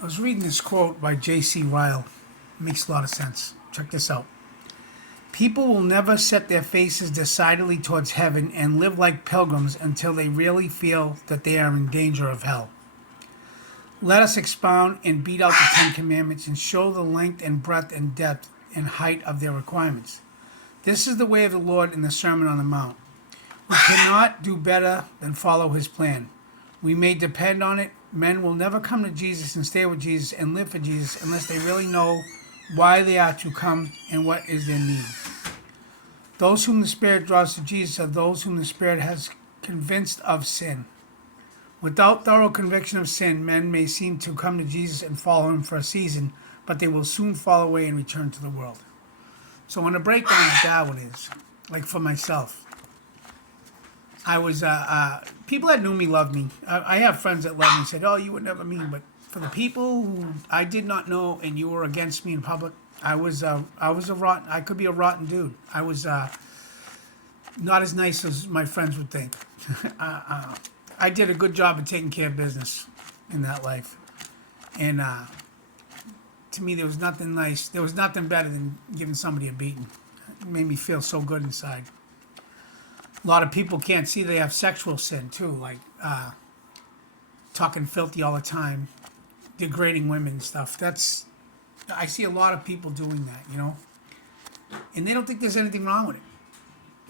I was reading this quote by J.C. Ryle. It makes a lot of sense. Check this out. People will never set their faces decidedly towards heaven and live like pilgrims until they really feel that they are in danger of hell. Let us expound and beat out the Ten Commandments and show the length and breadth and depth and height of their requirements. This is the way of the Lord in the Sermon on the Mount. We cannot do better than follow his plan. We may depend on it. Men will never come to Jesus and stay with Jesus and live for Jesus unless they really know why they are to come and what is their need. Those whom the Spirit draws to Jesus are those whom the Spirit has convinced of sin. Without thorough conviction of sin, men may seem to come to Jesus and follow him for a season, but they will soon fall away and return to the world. So on a breakdown of that one is, like for myself, I was, people that knew me loved me. I have friends that love me, said, oh, you were never mean. But for the people who I did not know and you were against me in public, I was a rotten, I could be a rotten dude. I was not as nice as my friends would think. I did a good job of taking care of business in that life. And to me, there was nothing nice. There was nothing better than giving somebody a beating. It made me feel so good inside. A lot of people can't see they have sexual sin too, like talking filthy all the time, degrading women and stuff. I see a lot of people doing that, and they don't think there's anything wrong with it.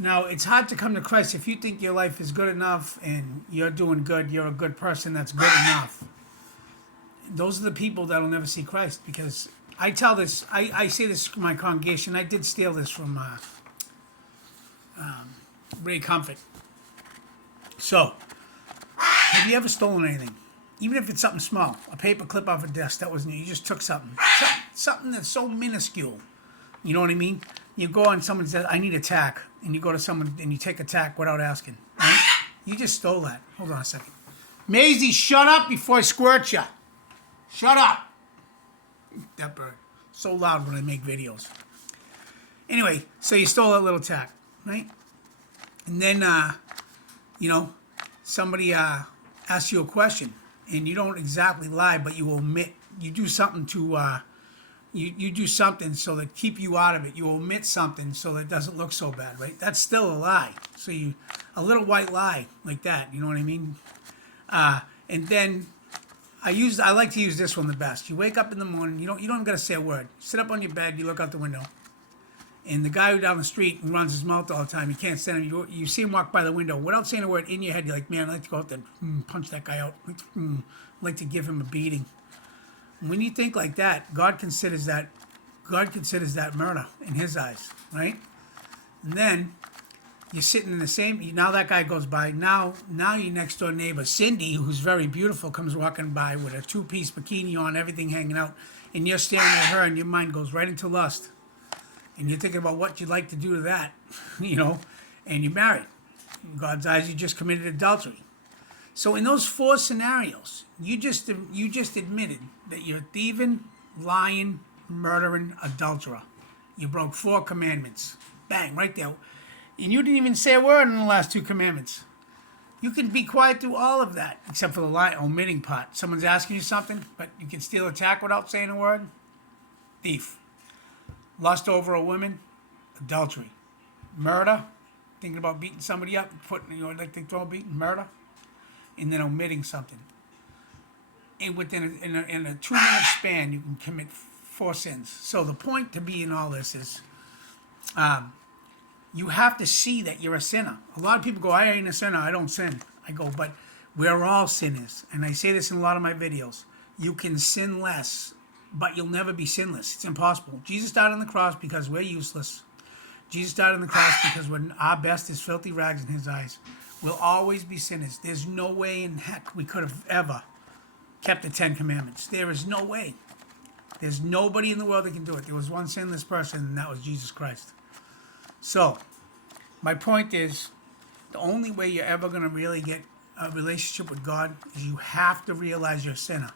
Now, it's hard to come to Christ if you think your life is good enough and you're doing good, you're a good person, that's good enough. Those are the people that'll never see Christ, because I tell this, I say this to my congregation. I did steal this from Ray Comfort. So, have you ever stolen anything? Even if it's something small, a paper clip off a desk, that wasn't you. You just took something. Something that's so minuscule. You know what I mean? You go on someone says, I need a tack. And you go to someone and you take a tack without asking. Right? You just stole that. Hold on a second. Maisie, shut up before I squirt you. Shut up. That bird. So loud when I make videos. Anyway, so you stole that little tack, right? And then, somebody asks you a question, and you don't exactly lie, but you omit. You do something to, you do something so that keep you out of it. You omit something so that it doesn't look so bad, right? That's still a lie. So a little white lie like that. You know what I mean? And then I like to use this one the best. You wake up in the morning. You don't even gotta say a word. Sit up on your bed. You look out the window. And the guy who down the street who runs his mouth all the time, you can't stand him. You see him walk by the window without saying a word. In your head, you're like, man, I'd like to go out there and punch that guy out. I'd like to give him a beating. When you think like that, God considers that murder in his eyes, right? And then you're sitting in the same. Now that guy goes by. Now your next door neighbor Cindy, who's very beautiful, comes walking by with a two-piece bikini on, everything hanging out, and you're staring at her, and your mind goes right into lust. And you're thinking about what you'd like to do to that, and you're married. In God's eyes, you just committed adultery. So in those four scenarios, you just admitted that you're thieving, lying, murdering, adulterer. You broke 4 commandments. Bang, right there. And you didn't even say a word in the last 2 commandments. You can be quiet through all of that, except for the omitting part. Someone's asking you something, but you can steal a tack without saying a word. Thief. Lust over a woman, adultery. Murder, thinking about beating somebody up, like they throw a beating, murder. And then omitting something. And within in a 2-minute span, you can commit 4 sins. So the point to be in all this is, you have to see that you're a sinner. A lot of people go, I ain't a sinner, I don't sin. I go, but we're all sinners. And I say this in a lot of my videos. You can sin less, but you'll never be sinless. It's impossible. Jesus died on the cross because we're useless. Jesus died on the cross because our best is filthy rags in his eyes. We'll always be sinners. There's no way in heck we could have ever kept the 10 Commandments. There is no way. There's nobody in the world that can do it. There was one sinless person, and that was Jesus Christ. So, my point is, the only way you're ever going to really get a relationship with God is you have to realize you're a sinner.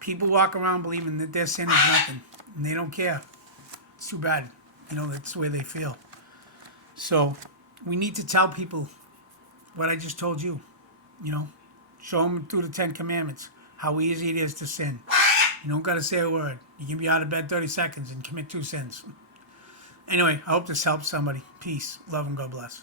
People walk around believing that their sin is nothing, and they don't care. It's too bad. That's the way they feel. So, we need to tell people what I just told you. Show them through the 10 Commandments how easy it is to sin. You don't got to say a word. You can be out of bed 30 seconds and commit 2 sins. Anyway, I hope this helps somebody. Peace, love, and God bless.